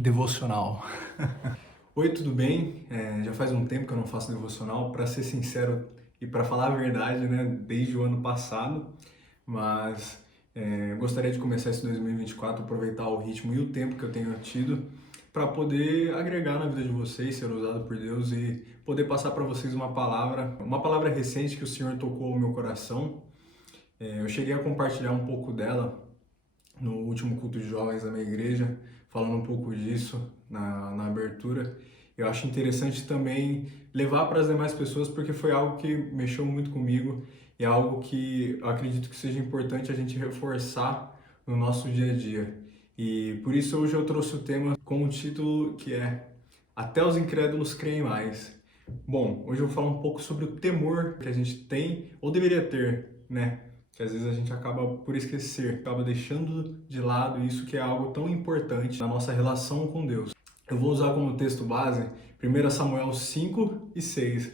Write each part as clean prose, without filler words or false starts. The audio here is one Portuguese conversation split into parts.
Devocional. Oi, tudo bem? Já faz um tempo que eu não faço devocional, para ser sincero e para falar a verdade, né? Desde o ano passado, mas gostaria de começar esse 2024, aproveitar o ritmo e o tempo que eu tenho tido para poder agregar na vida de vocês, ser usado por Deus e poder passar para vocês uma palavra recente que o Senhor tocou ao meu coração. Eu cheguei a compartilhar um pouco dela no último culto de jovens da minha igreja, falando um pouco disso na abertura. Eu acho interessante também levar para as demais pessoas, porque foi algo que mexeu muito comigo e é algo que eu acredito que seja importante a gente reforçar no nosso dia a dia. E por isso hoje eu trouxe o tema com o título que é Até os incrédulos creem mais. Bom, hoje eu vou falar um pouco sobre o temor que a gente tem ou deveria ter, né? Que às vezes a gente acaba por esquecer, acaba deixando de lado isso que é algo tão importante na nossa relação com Deus. Eu vou usar como texto base 1 Samuel 5 e 6.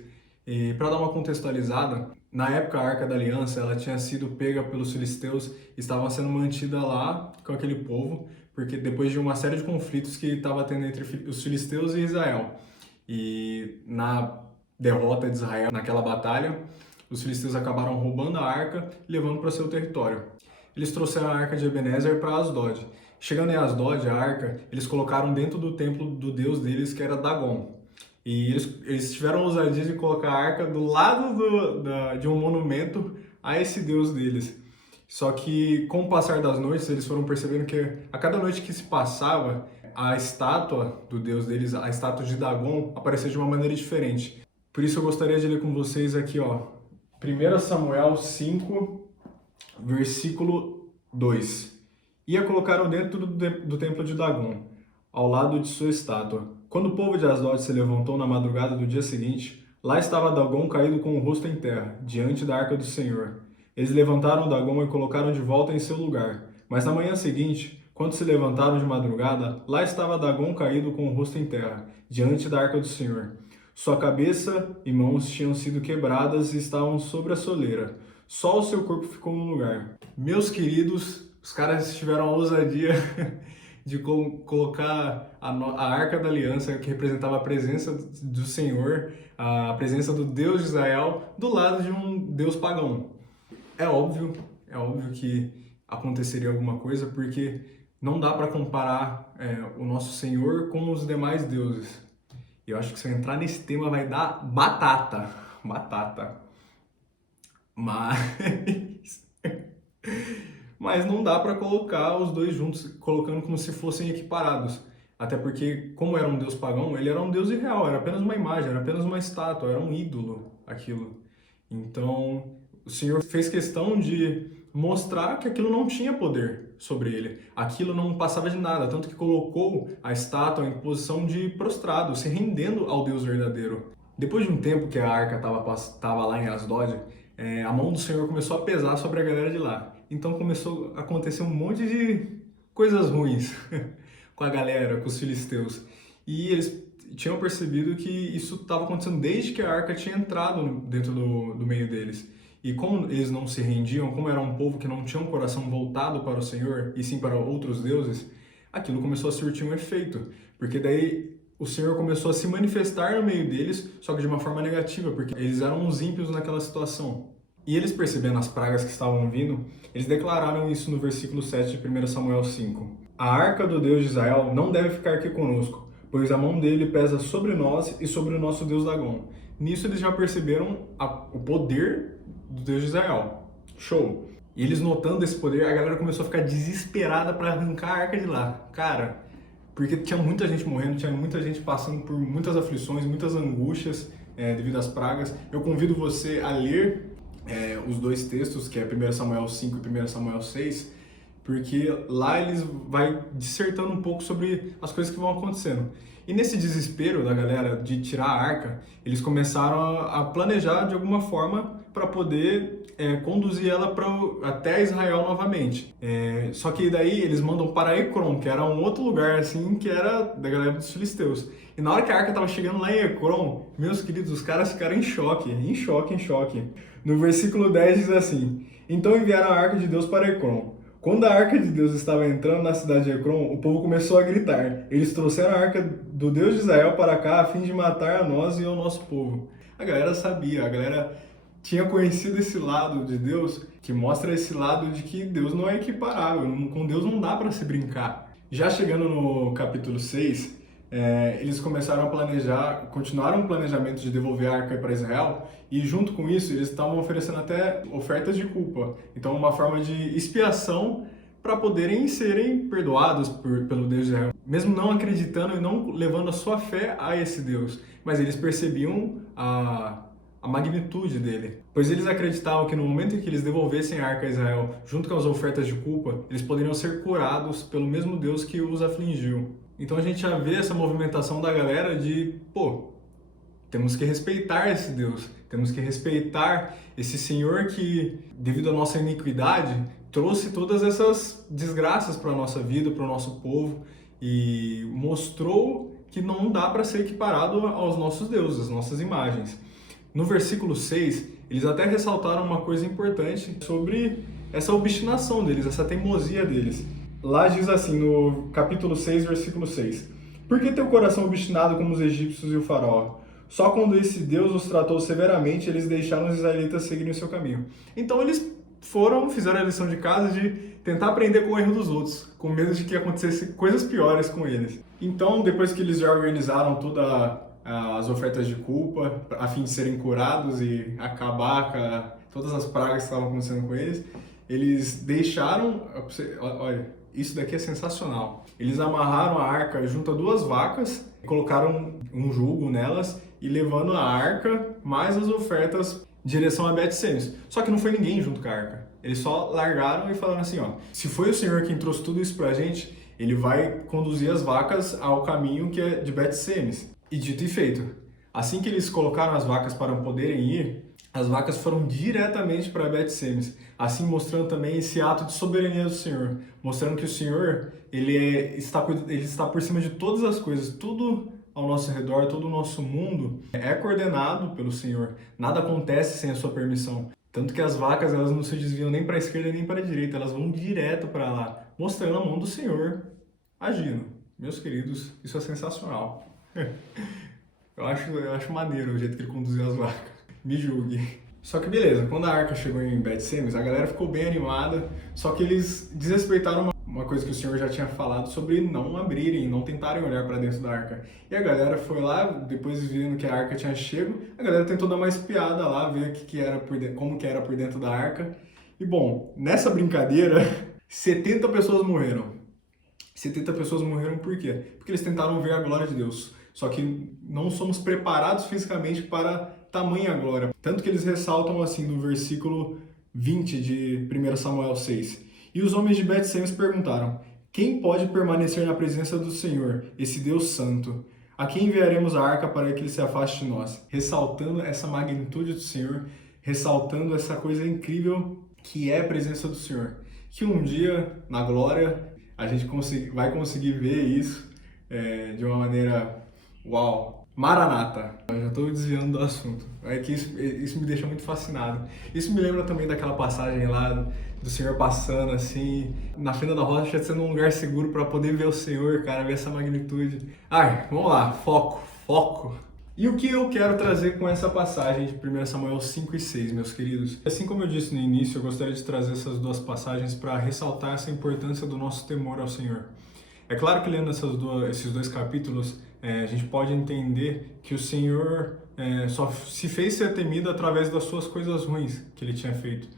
E para dar uma contextualizada, na época a Arca da Aliança ela tinha sido pega pelos filisteus e estava sendo mantida lá com aquele povo, porque depois de uma série de conflitos que estava tendo entre os filisteus e Israel. E na derrota de Israel naquela batalha, os filisteus acabaram roubando a arca e levando para seu território. Eles trouxeram a arca de Ebenezer para Asdod. Chegando em Asdod, a arca, eles colocaram dentro do templo do deus deles, que era Dagon. E eles tiveram a ousadia de colocar a arca do lado de um monumento a esse deus deles. Só que, com o passar das noites, eles foram percebendo que a cada noite que se passava, a estátua do deus deles, a estátua de Dagon, aparecia de uma maneira diferente. Por isso eu gostaria de ler com vocês aqui, ó, 1 Samuel 5, versículo 2. E a colocaram dentro do templo de Dagon, ao lado de sua estátua. Quando o povo de Asdod se levantou na madrugada do dia seguinte, lá estava Dagon caído com o rosto em terra, diante da arca do Senhor. Eles levantaram Dagon e colocaram de volta em seu lugar. Mas na manhã seguinte, quando se levantaram de madrugada, lá estava Dagon caído com o rosto em terra, diante da arca do Senhor. Sua cabeça e mãos tinham sido quebradas e estavam sobre a soleira. Só o seu corpo ficou no lugar. Meus queridos, os caras tiveram a ousadia de colocar a Arca da Aliança, que representava a presença do Senhor, a presença do Deus de Israel, do lado de um Deus pagão. É óbvio que aconteceria alguma coisa, porque não dá para comparar o nosso Senhor com os demais deuses. E eu acho que se eu entrar nesse tema vai dar batata. Batata. Mas não dá para colocar os dois juntos, colocando como se fossem equiparados. Até porque, como era um deus pagão, ele era um deus irreal, era apenas uma imagem, era apenas uma estátua, era um ídolo aquilo. Então, o Senhor fez questão de mostrar que aquilo não tinha poder sobre ele. Aquilo não passava de nada, tanto que colocou a estátua em posição de prostrado, se rendendo ao Deus verdadeiro. Depois de um tempo que a arca estava lá em Asdod, a mão do Senhor começou a pesar sobre a galera de lá. Então começou a acontecer um monte de coisas ruins com a galera, com os filisteus. E eles tinham percebido que isso estava acontecendo desde que a arca tinha entrado dentro do meio deles. E como eles não se rendiam, como era um povo que não tinha um coração voltado para o Senhor, e sim para outros deuses, aquilo começou a surtir um efeito. Porque daí o Senhor começou a se manifestar no meio deles, só que de uma forma negativa, porque eles eram os ímpios naquela situação. E eles, percebendo as pragas que estavam vindo, eles declararam isso no versículo 7 de 1 Samuel 5. A arca do Deus de Israel não deve ficar aqui conosco, pois a mão dele pesa sobre nós e sobre o nosso Deus Dagon. Nisso eles já perceberam o poder do Deus de Israel. Show! E eles notando esse poder, a galera começou a ficar desesperada para arrancar a arca de lá. Cara, porque tinha muita gente morrendo, tinha muita gente passando por muitas aflições, muitas angústias devido às pragas. Eu convido você a ler os dois textos, que é 1 Samuel 5 e 1 Samuel 6, porque lá eles vai dissertando um pouco sobre as coisas que vão acontecendo. E nesse desespero da galera de tirar a arca, eles começaram a planejar de alguma forma para poder conduzir ela até Israel novamente. Só que daí eles mandam para Ecrom, que era um outro lugar assim, que era da galera dos filisteus. E na hora que a arca estava chegando lá em Ecrom, meus queridos, os caras ficaram em choque. No versículo 10 diz assim: Então enviaram a arca de Deus para Ecrom. Quando a arca de Deus estava entrando na cidade de Ecrom, o povo começou a gritar. Eles trouxeram a arca do Deus de Israel para cá a fim de matar a nós e ao nosso povo. A galera sabia, a galera tinha conhecido esse lado de Deus, que mostra esse lado de que Deus não é equiparável, com Deus não dá para se brincar. Já chegando no capítulo 6, eles começaram a planejar, continuaram o planejamento de devolver a arca para Israel, e junto com isso eles estavam oferecendo até ofertas de culpa. Então uma forma de expiação para poderem serem perdoados pelo Deus de Israel. Mesmo não acreditando e não levando a sua fé a esse Deus, mas eles percebiam a magnitude dele. Pois eles acreditavam que no momento em que eles devolvessem a arca a Israel, junto com as ofertas de culpa, eles poderiam ser curados pelo mesmo Deus que os afligiu. Então a gente já vê essa movimentação da galera de, temos que respeitar esse Deus, temos que respeitar esse Senhor que, devido à nossa iniquidade, trouxe todas essas desgraças para a nossa vida, para o nosso povo, e mostrou que não dá para ser equiparado aos nossos deuses, às nossas imagens. No versículo 6, eles até ressaltaram uma coisa importante sobre essa obstinação deles, essa teimosia deles. Lá diz assim, no capítulo 6, versículo 6: Por que teu coração obstinado como os egípcios e o faraó? Só quando esse Deus os tratou severamente, eles deixaram os israelitas seguirem o seu caminho. Então eles fizeram a lição de casa de tentar aprender com o erro dos outros, com medo de que acontecesse coisas piores com eles. Então, depois que eles já organizaram todas as ofertas de culpa, a fim de serem curados e acabar com todas as pragas que estavam acontecendo com eles, eles deixaram... Olha, isso daqui é sensacional. Eles amarraram a arca junto a 2 vacas, colocaram um jugo nelas e levando a arca mais as ofertas em direção a Bet-Semes. Só que não foi ninguém junto com a arca. Eles só largaram e falaram assim, se foi o Senhor quem trouxe tudo isso pra gente, ele vai conduzir as vacas ao caminho que é de Bet-Semes. E dito e feito, assim que eles colocaram as vacas para poderem ir, as vacas foram diretamente para Bet-Semes, assim mostrando também esse ato de soberania do Senhor, mostrando que o Senhor ele está por cima de todas as coisas, tudo ao nosso redor, todo o nosso mundo é coordenado pelo Senhor, nada acontece sem a sua permissão. Tanto que as vacas elas não se desviam nem para a esquerda nem para a direita, elas vão direto para lá, mostrando a mão do Senhor agindo. Meus queridos, isso é sensacional. Eu acho maneiro o jeito que ele conduziu as vacas. Me julgue. Só que beleza, quando a arca chegou em Bet-Semes, a galera ficou bem animada, só que eles desrespeitaram uma coisa que o Senhor já tinha falado sobre não abrirem, não tentarem olhar para dentro da arca. E a galera foi lá, depois vendo que a arca tinha chego, a galera tentou dar uma espiada lá, ver como que era por dentro da arca. E bom, nessa brincadeira, 70 pessoas morreram. 70 pessoas morreram por quê? Porque eles tentaram ver a glória de Deus. Só que não somos preparados fisicamente para tamanha glória. Tanto que eles ressaltam assim no versículo 20 de 1 Samuel 6. E os homens de Bet-Semes perguntaram: quem pode permanecer na presença do Senhor, esse Deus santo? A quem enviaremos a arca para que ele se afaste de nós? Ressaltando essa magnitude do Senhor, ressaltando essa coisa incrível que é a presença do Senhor. Que um dia, na glória, a gente vai conseguir ver isso de uma maneira... Uau! Maranata! Eu já estou desviando do assunto. É que isso me deixa muito fascinado. Isso me lembra também daquela passagem lá do Senhor passando assim, na fenda da rocha, sendo um lugar seguro para poder ver o Senhor, cara, ver essa magnitude. Ai, vamos lá, foco! E o que eu quero trazer com essa passagem de 1 Samuel 5 e 6, meus queridos? Assim como eu disse no início, eu gostaria de trazer essas 2 passagens para ressaltar essa importância do nosso temor ao Senhor. É claro que lendo esses 2 capítulos, a gente pode entender que o Senhor só se fez ser temido através das suas coisas ruins que ele tinha feito.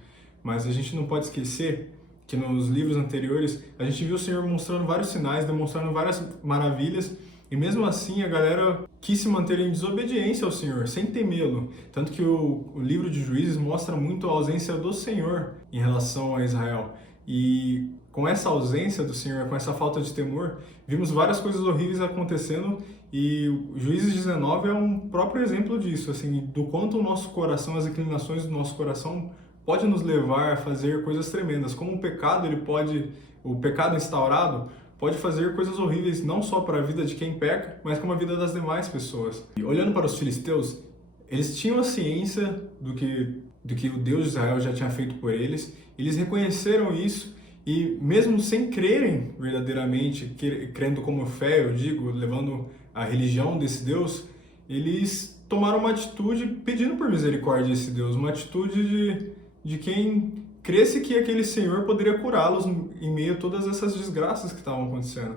Mas a gente não pode esquecer que nos livros anteriores a gente viu o Senhor mostrando vários sinais, demonstrando várias maravilhas, e mesmo assim a galera quis se manter em desobediência ao Senhor, sem temê-lo. Tanto que o livro de Juízes mostra muito a ausência do Senhor em relação a Israel. E com essa ausência do Senhor, com essa falta de temor, vimos várias coisas horríveis acontecendo, e o Juízes 19 é um próprio exemplo disso, assim, do quanto o nosso coração, as inclinações do nosso coração pode nos levar a fazer coisas tremendas. Como o pecado instaurado pode fazer coisas horríveis não só para a vida de quem peca, mas como a vida das demais pessoas. E olhando para os filisteus, eles tinham a ciência do que o Deus de Israel já tinha feito por eles, eles reconheceram isso E mesmo sem crerem verdadeiramente, crendo como fé, eu digo, levando a religião desse Deus, eles tomaram uma atitude pedindo por misericórdia a esse Deus, uma atitude de quem cresce que aquele Senhor poderia curá-los em meio a todas essas desgraças que estavam acontecendo.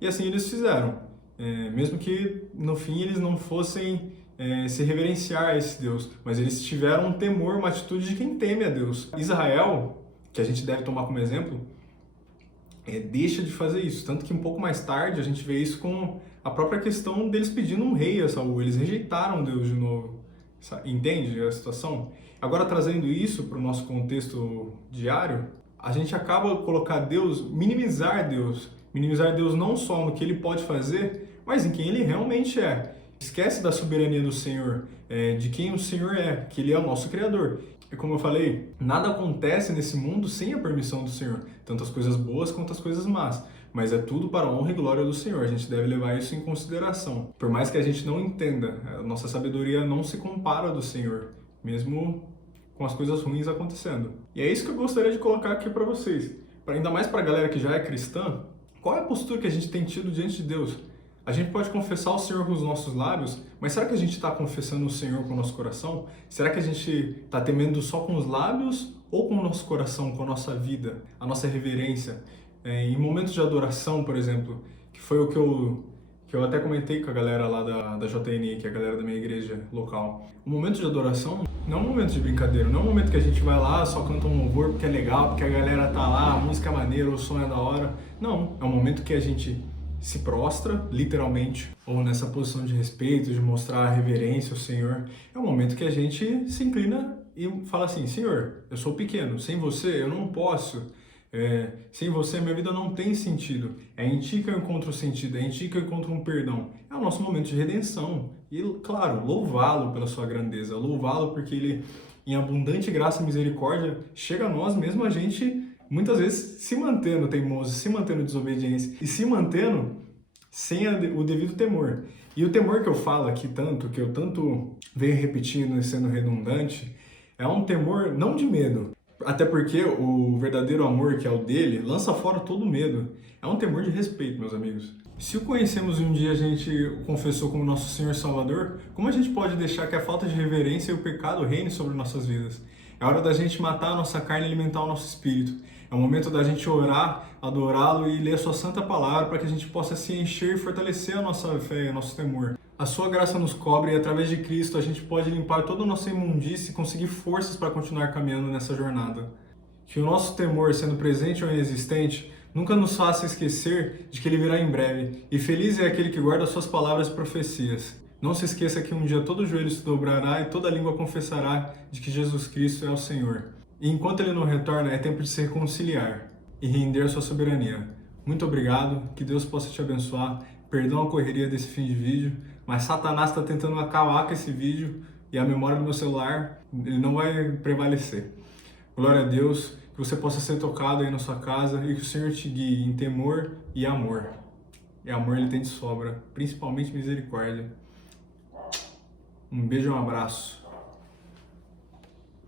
E assim eles fizeram, mesmo que no fim eles não fossem se reverenciar a esse Deus, mas eles tiveram um temor, uma atitude de quem teme a Deus. Israel, que a gente deve tomar como exemplo, deixa de fazer isso, tanto que um pouco mais tarde a gente vê isso com a própria questão deles pedindo um rei a Saul, eles rejeitaram Deus de novo, entende a situação? Agora trazendo isso para o nosso contexto diário, a gente acaba colocar Deus, minimizar Deus não só no que Ele pode fazer, mas em quem Ele realmente é. Esquece da soberania do Senhor, de quem o Senhor é, que Ele é o nosso Criador. E como eu falei, nada acontece nesse mundo sem a permissão do Senhor, tanto as coisas boas quanto as coisas más. Mas é tudo para a honra e glória do Senhor, a gente deve levar isso em consideração. Por mais que a gente não entenda, a nossa sabedoria não se compara do Senhor, mesmo com as coisas ruins acontecendo. E é isso que eu gostaria de colocar aqui para vocês. Ainda mais para a galera que já é cristã, qual é a postura que a gente tem tido diante de Deus? A gente pode confessar o Senhor com os nossos lábios, mas será que a gente está confessando o Senhor com o nosso coração? Será que a gente está temendo só com os lábios ou com o nosso coração, com a nossa vida, a nossa reverência? Em momentos de adoração, por exemplo, que foi o que eu até comentei com a galera lá da JNI, que é a galera da minha igreja local. O momento de adoração não é um momento de brincadeira, não é um momento que a gente vai lá, só canta um louvor porque é legal, porque a galera tá lá, a música é maneira, o som é da hora. Não, é um momento que a gente se prostra, literalmente, ou nessa posição de respeito, de mostrar a reverência ao Senhor. É um momento que a gente se inclina e fala assim: Senhor, eu sou pequeno, sem você eu não posso. Sem você minha vida não tem sentido. É em ti que eu encontro sentido, é em ti que eu encontro um perdão. É o nosso momento de redenção. E, claro, louvá-lo pela sua grandeza, louvá-lo porque ele, em abundante graça e misericórdia, chega a nós, mesmo a gente muitas vezes se mantendo teimoso, se mantendo desobediência e se mantendo sem o devido temor. E o temor que eu falo aqui tanto, que eu tanto venho repetindo e sendo redundante, é um temor não de medo, até porque o verdadeiro amor, que é o dele, lança fora todo medo. É um temor de respeito, meus amigos. Se o conhecemos e um dia a gente o confessou como nosso Senhor e Salvador, como a gente pode deixar que a falta de reverência e o pecado reine sobre nossas vidas? É hora da gente matar a nossa carne e alimentar o nosso espírito. É o momento da gente orar, adorá-lo e ler a sua santa palavra para que a gente possa se encher e fortalecer a nossa fé e o nosso temor. A sua graça nos cobre e através de Cristo a gente pode limpar toda a nossa imundície e conseguir forças para continuar caminhando nessa jornada. Que o nosso temor, sendo presente ou inexistente, nunca nos faça esquecer de que ele virá em breve. E feliz é aquele que guarda suas palavras e profecias. Não se esqueça que um dia todo joelho se dobrará e toda língua confessará de que Jesus Cristo é o Senhor. E enquanto ele não retorna, é tempo de se reconciliar e render a sua soberania. Muito obrigado, que Deus possa te abençoar. Perdão a correria desse fim de vídeo, mas Satanás está tentando acabar com esse vídeo e a memória do meu celular, ele não vai prevalecer. Glória a Deus, que você possa ser tocado aí na sua casa e que o Senhor te guie em temor e amor. E amor ele tem de sobra, principalmente misericórdia. Um beijo e um abraço.